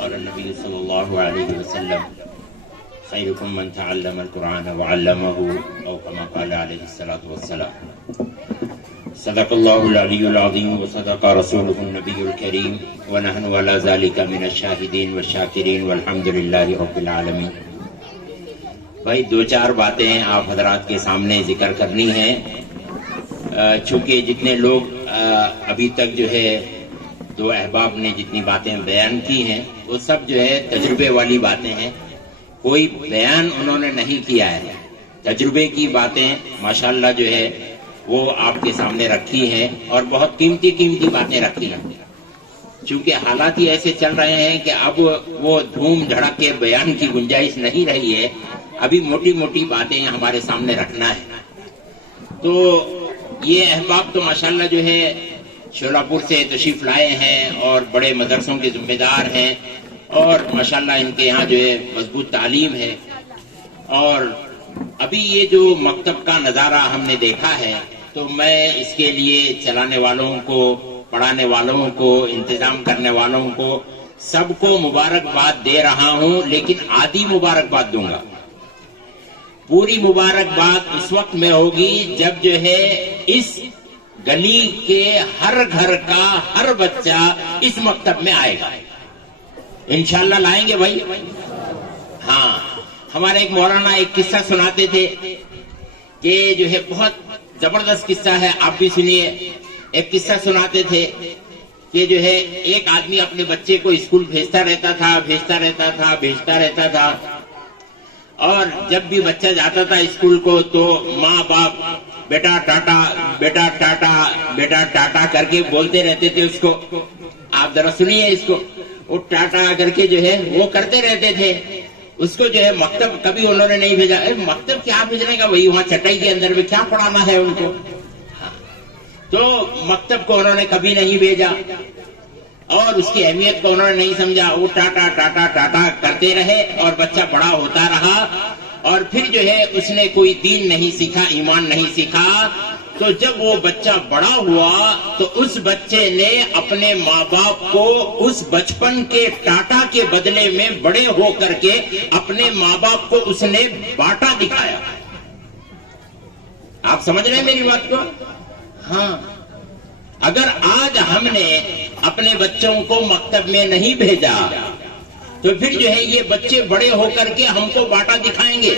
قال النبي صلى الله عليه وسلم خيركم من تعلم القرآن وعلمه أو كما قال عليه الصلاة والسلام. صدق الله العلي العظيم وصدق رسوله النبي الكريم ونحن على ذلك من الشاهدين والشاكرين والحمد لله رب العالمين. بھائی دو چار باتیں آپ حضرات کے سامنے ذکر کرنی ہیں، چونکہ جتنے لوگ ابھی تک جو ہے دو احباب نے جتنی باتیں بیان کی ہیں وہ سب جو ہے تجربے والی باتیں ہیں، کوئی بیان انہوں نے نہیں کیا ہے، تجربے کی باتیں ماشاءاللہ جو ہے وہ آپ کے سامنے رکھی ہیں اور بہت قیمتی باتیں رکھی ہیں. چونکہ حالات ہی ایسے چل رہے ہیں کہ اب وہ دھوم دھڑک کے بیان کی گنجائش نہیں رہی ہے، ابھی موٹی موٹی باتیں ہمارے سامنے رکھنا ہے. تو یہ احباب تو ماشاءاللہ جو ہے شولاپور سے تشریف لائے ہیں اور بڑے مدرسوں کے ذمہ دار ہیں اور ماشاءاللہ ان کے یہاں جو ہے مضبوط تعلیم ہے. اور ابھی یہ جو مکتب کا نظارہ ہم نے دیکھا ہے تو میں اس کے لیے چلانے والوں کو، پڑھانے والوں کو، انتظام کرنے والوں کو سب کو مبارکباد دے رہا ہوں، لیکن آدھی مبارکباد دوں گا. پوری مبارکباد اس وقت میں ہوگی جب جو ہے اس گلی کے ہر گھر کا ہر بچہ اس مکتب میں آئے گا. انشاءاللہ لائیں گے بھائی. ہاں، ہمارے ایک مولانا ایک قصہ سناتے تھے کہ جو ہے بہت زبردست قصہ ہے، آپ بھی سنیے. ایک قصہ سناتے تھے کہ جو ہے ایک آدمی اپنے بچے کو اسکول بھیجتا رہتا تھا اور جب بھی بچہ جاتا تھا اسکول کو تو ماں باپ بیٹا ٹاٹا بیٹا ٹاٹا بیٹا ٹاٹا کر کے بولتے رہتے تھے اس کو. آپ ذرا سنیے اس کو، وہ ٹاٹا کر کے جو ہے وہ کرتے رہتے تھے. اس کو جو ہے مکتب کبھی انہوں نے نہیں بھیجا. مکتب کیا بھیجنے کا، وہی وہاں چٹائی کے اندر میں کیا پڑھانا ہے ان کو. تو مکتب کو انہوں نے کبھی نہیں بھیجا اور اس کی اہمیت کو انہوں نے نہیں سمجھا. وہ ٹاٹا ٹاٹا ٹاٹا کرتے رہے اور بچہ بڑا ہوتا رہا اور پھر جو ہے اس نے کوئی دین نہیں سیکھا، ایمان نہیں سیکھا. تو جب وہ بچہ بڑا ہوا تو اس بچے نے اپنے ماں باپ کو اس بچپن کے ٹاٹا کے بدلے میں بڑے ہو کر کے اپنے ماں باپ کو اس نے باٹا دکھایا. آپ سمجھ رہے ہیں میری بات کو؟ ہاں، اگر آج ہم نے اپنے بچوں کو مکتب میں نہیں بھیجا تو پھر جو ہے یہ بچے بڑے ہو کر کے ہم کو باٹا دکھائیں گے.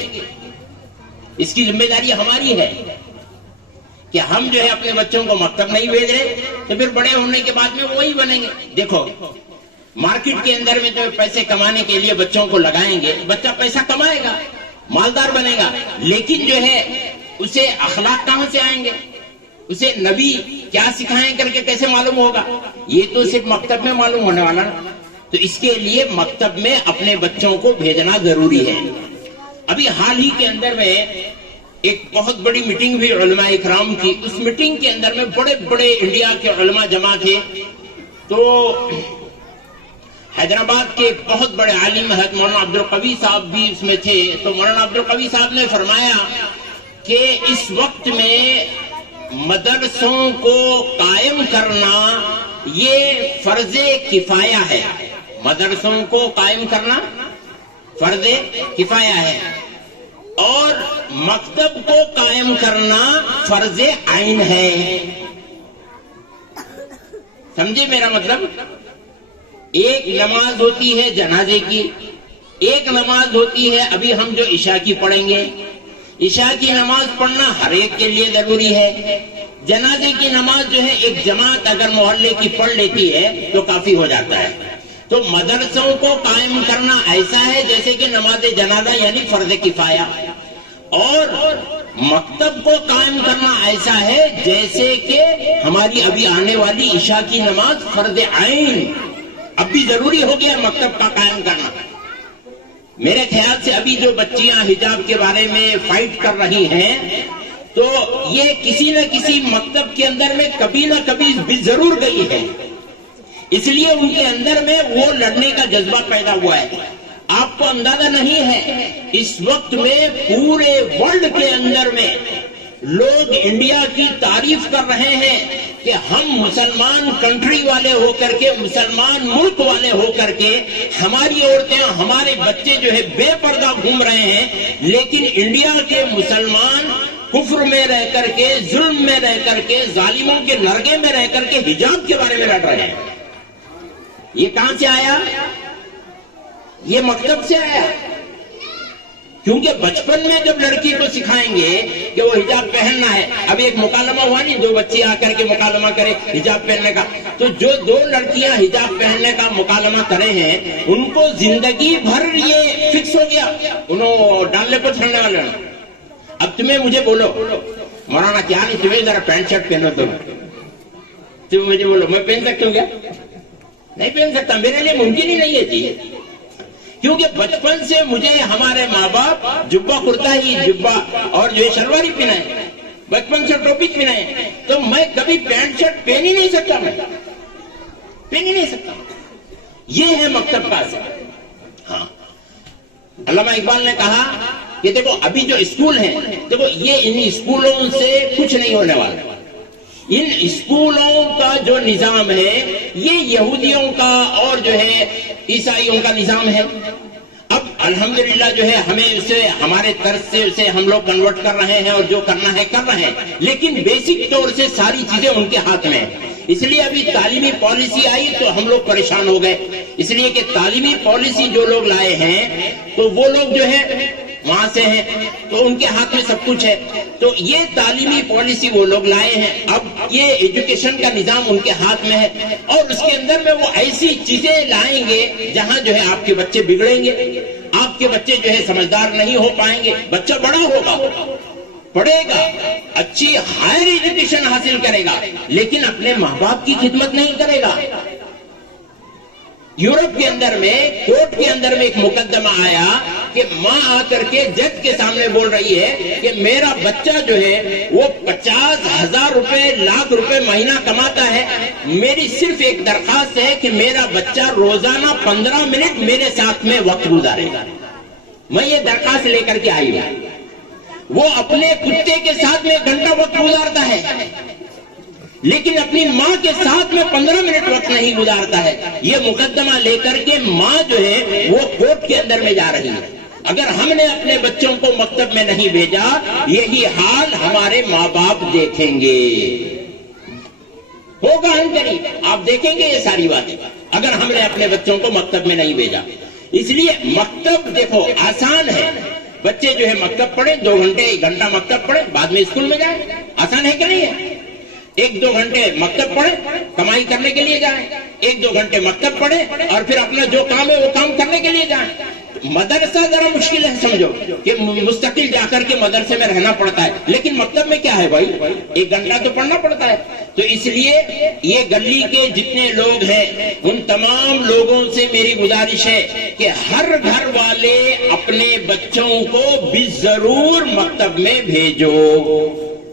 اس کی ذمہ داری ہماری ہے کہ ہم جو ہے اپنے بچوں کو مکتب نہیں بھیج رہے تو پھر بڑے ہونے کے بعد میں وہی بنیں گے. دیکھو مارکیٹ کے اندر میں جو پیسے کمانے کے لیے بچوں کو لگائیں گے، بچہ پیسہ کمائے گا، مالدار بنے گا، لیکن جو ہے اسے اخلاق کہاں سے آئیں گے، اسے نبی کیا سکھائیں کر کے کیسے معلوم ہوگا؟ یہ تو صرف مکتب میں معلوم ہونے والا نا. تو اس کے لیے مکتب میں اپنے بچوں کو بھیجنا ضروری ہے. ابھی حال ہی کے اندر میں ایک بہت بڑی میٹنگ ہوئی علماء اکرام کی. اس میٹنگ کے اندر میں بڑے بڑے انڈیا کے علماء جمع تھے. تو حیدرآباد کے بہت بڑے عالم حضرت مولانا عبدالقوی صاحب بھی اس میں تھے. تو مولانا عبدالقوی صاحب نے فرمایا کہ اس وقت میں مدرسوں کو قائم کرنا یہ فرض کفایہ ہے. مدرسوں کو قائم کرنا فرض کفایہ ہے اور مکتب کو قائم کرنا فرض عین ہے. سمجھے میرا مطلب؟ ایک نماز ہوتی ہے جنازے کی، ایک نماز ہوتی ہے ابھی ہم جو عشاء کی پڑھیں گے. عشاء کی نماز پڑھنا ہر ایک کے لیے ضروری ہے. جنازے کی نماز جو ہے ایک جماعت اگر محلے کی پڑھ لیتی ہے تو کافی ہو جاتا ہے. تو مدرسوں کو قائم کرنا ایسا ہے جیسے کہ نماز جنازہ یعنی فرض کفایہ، اور مکتب کو قائم کرنا ایسا ہے جیسے کہ ہماری ابھی آنے والی عشاء کی نماز فرض عین. اب بھی ضروری ہو گیا مکتب کا قائم کرنا. میرے خیال سے ابھی جو بچیاں حجاب کے بارے میں فائٹ کر رہی ہیں تو یہ کسی نہ کسی مکتب کے اندر میں کبھی نہ کبھی بھی ضرور گئی ہے، اس لیے ان کے اندر میں وہ لڑنے کا جذبہ پیدا ہوا ہے. آپ کو اندازہ نہیں ہے اس وقت میں پورے ورلڈ کے اندر میں لوگ انڈیا کی تعریف کر رہے ہیں کہ ہم مسلمان کنٹری والے ہو کر کے، مسلمان ملک والے ہو کر کے، ہماری عورتیں ہمارے بچے جو ہے بے پردہ گھوم رہے ہیں، لیکن انڈیا کے مسلمان کفر میں رہ کر کے، ظلم میں رہ کر کے، ظالموں کے نرگے میں رہ کر کے حجاب کے بارے میں لڑ رہے ہیں۔ یہ کہاں سے آیا؟ یہ مکتب سے آیا، کیونکہ بچپن میں جب لڑکی کو سکھائیں گے کہ وہ حجاب پہننا ہے، اب ایک مکالمہ ہوا نہیں، دو بچے آ کر کے مکالمہ کرے حجاب پہننے کا، تو جو دو لڑکیاں حجاب پہننے کا مکالمہ کرے ہیں ان کو زندگی بھر یہ فکس ہو گیا، انہوں ڈالنے کو چھڑنے والے۔ اب تمہیں مجھے بولو مولانا کیا نہیں تمہیں ذرا پینٹ شرٹ پہنو، تم مجھے بولو میں پہن سکتا ہوں کیا؟ نہیں پہن سکتا، میرے لیے ممکن ہی نہیں ہے جی، کیونکہ بچپن سے مجھے ہمارے ماں باپ جبہ کرتا ہی جبہ اور جو ہے شلواری پہنائے، بچپن سے ٹوپی پہنائے، تو میں کبھی پینٹ شرٹ پہن ہی نہیں سکتا، میں پہن ہی نہیں سکتا۔ یہ ہے مکتب کا اثر۔ ہاں، علامہ اقبال نے کہا کہ دیکھو ابھی جو اسکول ہیں، دیکھو یہ ان اسکولوں سے کچھ نہیں ہونے والا، ان اسکولوں کا جو نظام ہے یہ یہودیوں کا اور جو ہے عیسائیوں کا نظام ہے۔ اب الحمدللہ جو ہے ہمیں اسے ہمارے طرز سے اسے ہم لوگ کنورٹ کر رہے ہیں اور جو کرنا ہے کر رہے ہیں، لیکن بیسک طور سے ساری چیزیں ان کے ہاتھ میں ہیں۔ اس لیے ابھی تعلیمی پالیسی آئی تو ہم لوگ پریشان ہو گئے، اس لیے کہ تعلیمی پالیسی جو لوگ لائے ہیں تو وہ لوگ جو ہے وہاں سے ہیں، تو ان کے ہاتھ میں سب کچھ ہے، تو یہ تعلیمی پالیسی وہ لوگ لائے ہیں، اب یہ ایجوکیشن کا نظام ان کے ہاتھ میں ہے، اور اس کے اندر میں وہ ایسی چیزیں لائیں گے جہاں جو ہے آپ کے بچے بگڑیں گے، آپ کے بچے جو ہے سمجھدار نہیں ہو پائیں گے۔ بچہ بڑا ہوگا، پڑھے گا، اچھی ہائر ایجوکیشن حاصل کرے گا، لیکن اپنے ماں باپ کی خدمت نہیں کرے گا۔ یورپ کے اندر میں کورٹ کے اندر میں ایک مقدمہ آیا کہ ماں آ کر کے جج کے سامنے بول رہی ہے کہ میرا بچہ جو ہے وہ 50,000 روپے لاکھ روپے مہینہ کماتا ہے، میری صرف ایک درخواست ہے کہ میرا بچہ روزانہ 15 منٹ میرے ساتھ میں وقت گزارے گا۔ میں یہ درخواست لے کر کے آئی ہوں۔ وہ اپنے کتے کے ساتھ میں 1 گھنٹہ وقت گزارتا ہے، لیکن اپنی ماں کے ساتھ میں 15 منٹ وقت نہیں گزارتا ہے۔ یہ مقدمہ لے کر کے ماں جو ہے وہ کورٹ کے اندر میں جا رہی ہے۔ اگر ہم نے اپنے بچوں کو مکتب میں نہیں بھیجا، یہی حال ہمارے ماں باپ دیکھیں گے، ہوگا ان قریب آپ دیکھیں گے یہ ساری باتیں، اگر ہم نے اپنے بچوں کو مکتب میں نہیں بھیجا۔ اس لیے مکتب دیکھو آسان ہے، بچے جو ہے مکتب پڑھیں، 2 گھنٹے 1 گھنٹہ مکتب پڑھیں، بعد میں اسکول میں جائیں، آسان ہے کہ نہیں ہے؟ 1-2 گھنٹے مکتب پڑھیں، کمائی کرنے کے لیے جائیں، 1-2 گھنٹے مکتب پڑھیں اور پھر اپنا جو کام ہے وہ کام کرنے کے لیے جائیں۔ مدرسہ ذرا مشکل ہے، سمجھو کہ مستقل جا کر کے مدرسے میں رہنا پڑتا ہے، لیکن مکتب میں کیا ہے بھائی، 1 گھنٹہ تو پڑھنا پڑتا ہے۔ تو اس لیے یہ گلی کے جتنے لوگ ہیں ان تمام لوگوں سے میری گزارش ہے کہ ہر گھر والے اپنے بچوں کو بھی ضرور مکتب میں بھیجو،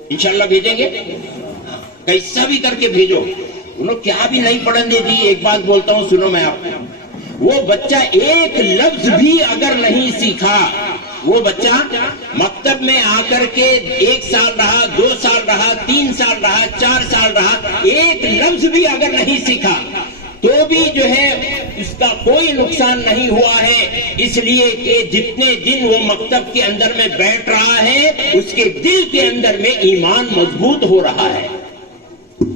انشاءاللہ بھیجیں گے، کیسا بھی کر کے بھیجو، انہوں کیا بھی نہیں پڑھن دے دی۔ ایک بات بولتا ہوں سنو میں آپ کو، وہ بچہ ایک لفظ بھی اگر نہیں سیکھا، وہ بچہ مکتب میں آ کر کے 1 سال رہا، 2 سال رہا، 3 سال رہا، 4 سال رہا، ایک لفظ بھی اگر نہیں سیکھا تو بھی جو ہے اس کا کوئی نقصان نہیں ہوا ہے، اس لیے کہ جتنے دن وہ مکتب کے اندر میں بیٹھ رہا ہے اس کے دل کے اندر میں ایمان مضبوط ہو رہا ہے،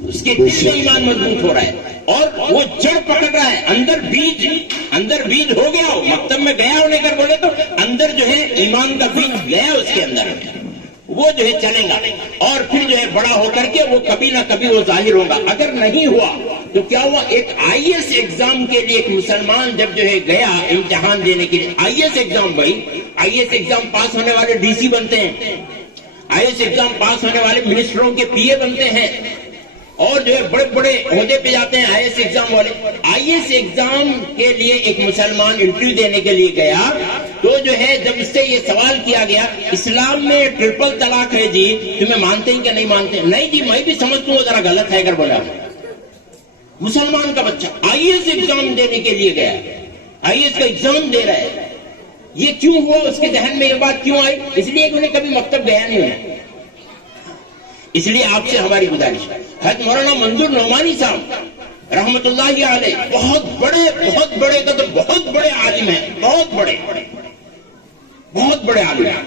اس کے دل میں ایمان مضبوط ہو رہا ہے اور وہ جڑ پکڑ رہا ہے، اندر بیج ہو گیا ہو، مکتب میں گیا ہونے کر بولے تو اندر جو ہے ایمان کا بیج گیا اس کے اندر، وہ جو ہے چلے گا اور پھر جو ہے بڑا ہو کر کے وہ کبھی نہ کبھی وہ ظاہر ہوگا۔ اگر نہیں ہوا تو کیا ہوا، ایک IAS ایگزام کے لیے ایک مسلمان جب جو ہے گیا امتحان دینے کے لیے، IAS ایگزام، بھائی IAS ایگزام پاس ہونے والے DC بنتے ہیں، IAS ایگزام پاس ہونے والے منسٹروں کے PA بنتے ہیں اور جو ہے بڑے بڑے عہدے پہ جاتے ہیں IAS ایگزام والے۔ IAS ایگزام کے لیے ایک مسلمان انٹرویو دینے کے لیے گیا تو جو ہے جب اس سے یہ سوال کیا گیا اسلام میں 3 طلاق ہے جی، تمہیں مانتے ہیں کہ نہیں مانتے؟ نہیں جی میں بھی سمجھتا ہوں ذرا غلط ہے اگر بولا۔ مسلمان کا بچہ IAS ایگزام دینے کے لیے گیا، IAS کا ایگزام دے رہا ہے، یہ کیوں ہوا، اس کے ذہن میں یہ بات کیوں آئی؟ اس لیے کہ انہیں کبھی مکتب گیا نہیں ہے، اس لیے آپ سے ہماری گزارش ہے. حضرت مولانا منظور نعمانی صاحب رحمت اللہ علیہ بہت بڑے کا تو بہت بڑے عالم ہیں, بہت بڑے عالم ہیں.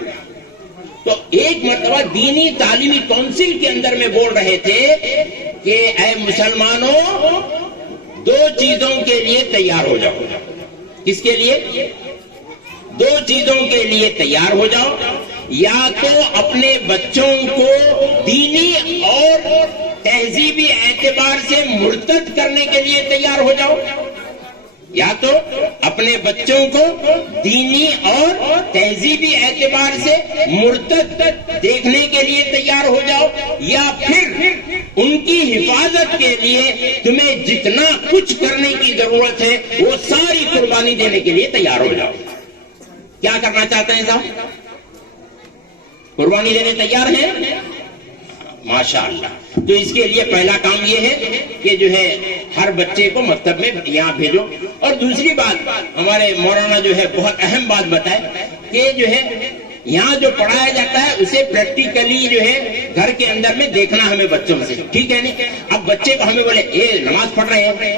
تو ایک مرتبہ دینی تعلیمی کونسل کے اندر میں بول رہے تھے کہ اے مسلمانوں, 2 چیزوں کے لیے تیار ہو جاؤ. کس کے لیے؟ 2 چیزوں کے لیے تیار ہو جاؤ. یا تو اپنے بچوں کو دینی اور تہذیبی اعتبار سے مرتد کرنے کے لیے تیار ہو جاؤ, یا تو اپنے بچوں کو دینی اور تہذیبی اعتبار سے مرتد دیکھنے کے لیے تیار ہو جاؤ, یا پھر ان کی حفاظت کے لیے تمہیں جتنا کچھ کرنے کی ضرورت ہے وہ ساری قربانی دینے کے لیے تیار ہو جاؤ. کیا کرنا چاہتے ہیں صاحب؟ قربانی دینے تیار ہیں؟ ماشاءاللہ. تو اس کے لیے پہلا کام یہ ہے کہ جو ہے ہر بچے کو مکتب میں یہاں بھیجو. اور دوسری بات, ہمارے مولانا جو ہے بہت اہم بات بتائے کہ جو ہے یہاں جو پڑھایا جاتا ہے اسے پریکٹیکلی جو ہے گھر کے اندر میں دیکھنا ہمیں بچوں سے, ٹھیک ہے نہیں؟ اب بچے کو ہمیں بولے اے نماز پڑھ رہے ہیں,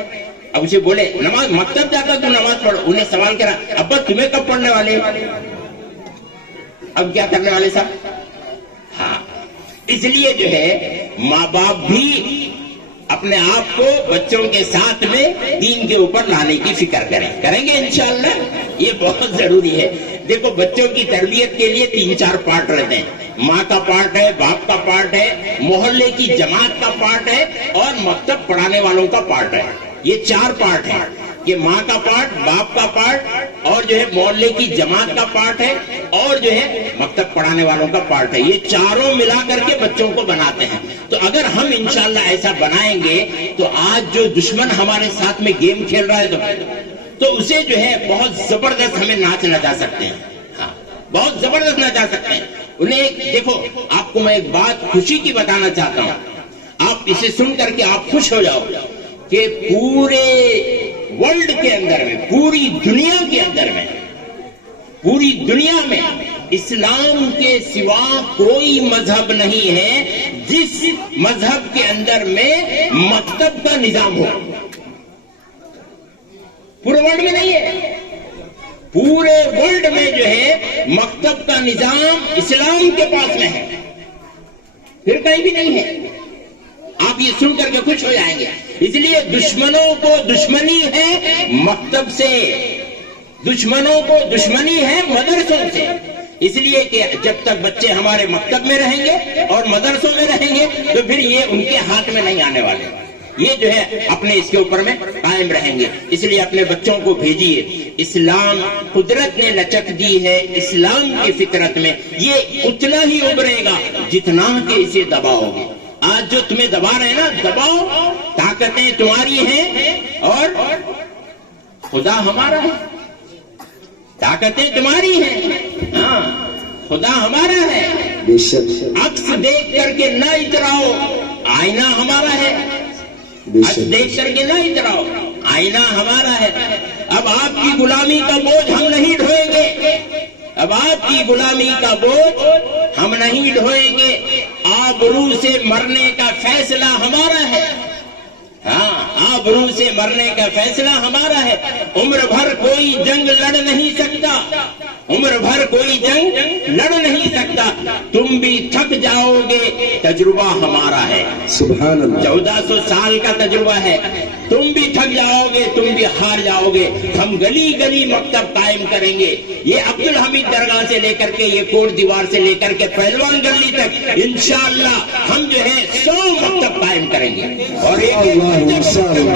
اب اسے بولے نماز مکتب جاتا تو نماز پڑھو. انہیں سوال کرا ابا تمہیں کب پڑھنے والے, اب کیا کرنے والے صاحب؟ ہاں, اس لیے جو ہے ماں باپ بھی اپنے آپ کو بچوں کے ساتھ میں دین کے اوپر لانے کی فکر کریں گے انشاءاللہ. یہ بہت ضروری ہے. دیکھو بچوں کی تربیت کے لیے 3-4 پارٹ رہتے ہیں. ماں کا پارٹ ہے, باپ کا پارٹ ہے, محلے کی جماعت کا پارٹ ہے, اور مکتب پڑھانے والوں کا پارٹ ہے. یہ 4 پارٹ ہیں کہ ماں کا پارٹ, باپ کا پارٹ, اور جو ہے محلے کی جماعت کا پارٹ ہے, اور جو ہے مکتب پڑھانے والوں کا پارٹ ہے. یہ چاروں ملا کر کے بچوں کو بناتے ہیں. تو اگر ہم انشاءاللہ ایسا بنائیں گے تو آج جو دشمن ہمارے ساتھ میں گیم کھیل رہا ہے تو اسے جو ہے بہت زبردست ہمیں ناچ نچا سکتے ہیں. ہاں, بہت زبردست نچا سکتے ہیں انہیں. دیکھو آپ کو میں ایک بات خوشی کی بتانا چاہتا ہوں, آپ اسے سن کر کے آپ خوش ہو جاؤ کہ پورے ورلڈ کے اندر میں, پوری دنیا کے اندر میں, پوری دنیا میں اسلام کے سوا کوئی مذہب نہیں ہے جس مذہب کے اندر میں مکتب کا نظام ہو. پورے ورلڈ میں نہیں ہے. پورے ورلڈ میں جو ہے مکتب کا نظام اسلام کے پاس میں ہے, پھر کہیں بھی نہیں ہے. آپ یہ سن کر کے خوش ہو جائیں گے. اس لیے دشمنوں کو دشمنی ہے مکتب سے, دشمنوں کو دشمنی ہے مدرسوں سے. اس لیے کہ جب تک بچے ہمارے مکتب میں رہیں گے اور مدرسوں میں رہیں گے تو پھر یہ ان کے ہاتھ میں نہیں آنے والے. یہ جو ہے اپنے اس کے اوپر میں قائم رہیں گے. اس لیے اپنے بچوں کو بھیجیے. اسلام قدرت نے لچک دی ہے اسلام کی فطرت میں. یہ اتنا ہی ابھرے گا جتنا کہ اسے دباؤ گے. آج جو تمہیں دبا رہے ہیں نا, دباؤ. طاقتیں تمہاری ہیں اور خدا ہمارا ہے. طاقتیں تمہاری ہیں, ہاں, خدا ہمارا ہے. عکس دیکھ کر کے نہ اتراؤ, آئینہ ہمارا ہے. عکس دیکھ کر کے نہ اتراؤ, آئینہ ہمارا ہے. اب آپ کی غلامی کا بوجھ ہم نہیں ڈھوئیں گے. اب آپ کی غلامی کا بوجھ ہم نہیں ڈھوئیں گے. آبرو سے مرنے کا فیصلہ ہمارا ہے. ہاں, آبرو سے مرنے کا فیصلہ ہمارا ہے. عمر بھر کوئی جنگ لڑ نہیں سکتا, عمر بھر کوئی جنگ لڑ نہیں سکتا. تم بھی تھک جاؤ گے, تجربہ ہمارا ہے. سبحان اللہ. 1400 سال کا تجربہ ہے. تم بھی تھک جاؤ گے, تم بھی ہار جاؤ گے. ہم گلی گلی مکتب قائم کریں گے. یہ عبد الحمید درگاہ سے لے کر کے یہ کوٹ دیوار سے لے کر کے پہلوان گلی تک انشاءاللہ ہم جو ہے 100 مکتب قائم کریں گے اور ایک کے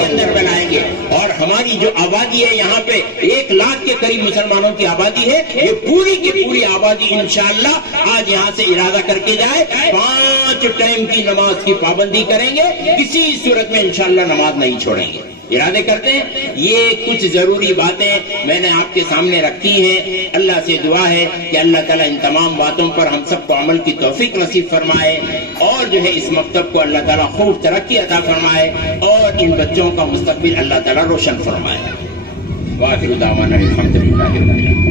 اندر بنائیں گے. اور ہماری جو آبادی ہے یہاں پہ 1 لاکھ کے قریب مسلمانوں کی آبادی ہے. یہ پوری کی پوری آبادی انشاءاللہ آج یہاں سے ارادہ کر کے جائے 5 ٹائم کی نماز کی پابندی کریں گے. کسی صورت میں انشاءاللہ نماز نہیں چھوڑیں گے. ارادے کرتے ہیں. یہ کچھ ضروری باتیں میں نے آپ کے سامنے رکھی ہیں. اللہ سے دعا ہے کہ اللہ تعالیٰ ان تمام باتوں پر ہم سب کو عمل کی توفیق نصیب فرمائے اور جو ہے اس مکتب کو اللہ تعالیٰ خوب ترقی عطا فرمائے اور ان بچوں کا مستقبل اللہ تعالیٰ روشن فرمائے. وآخر دعوانا الحمدللہ.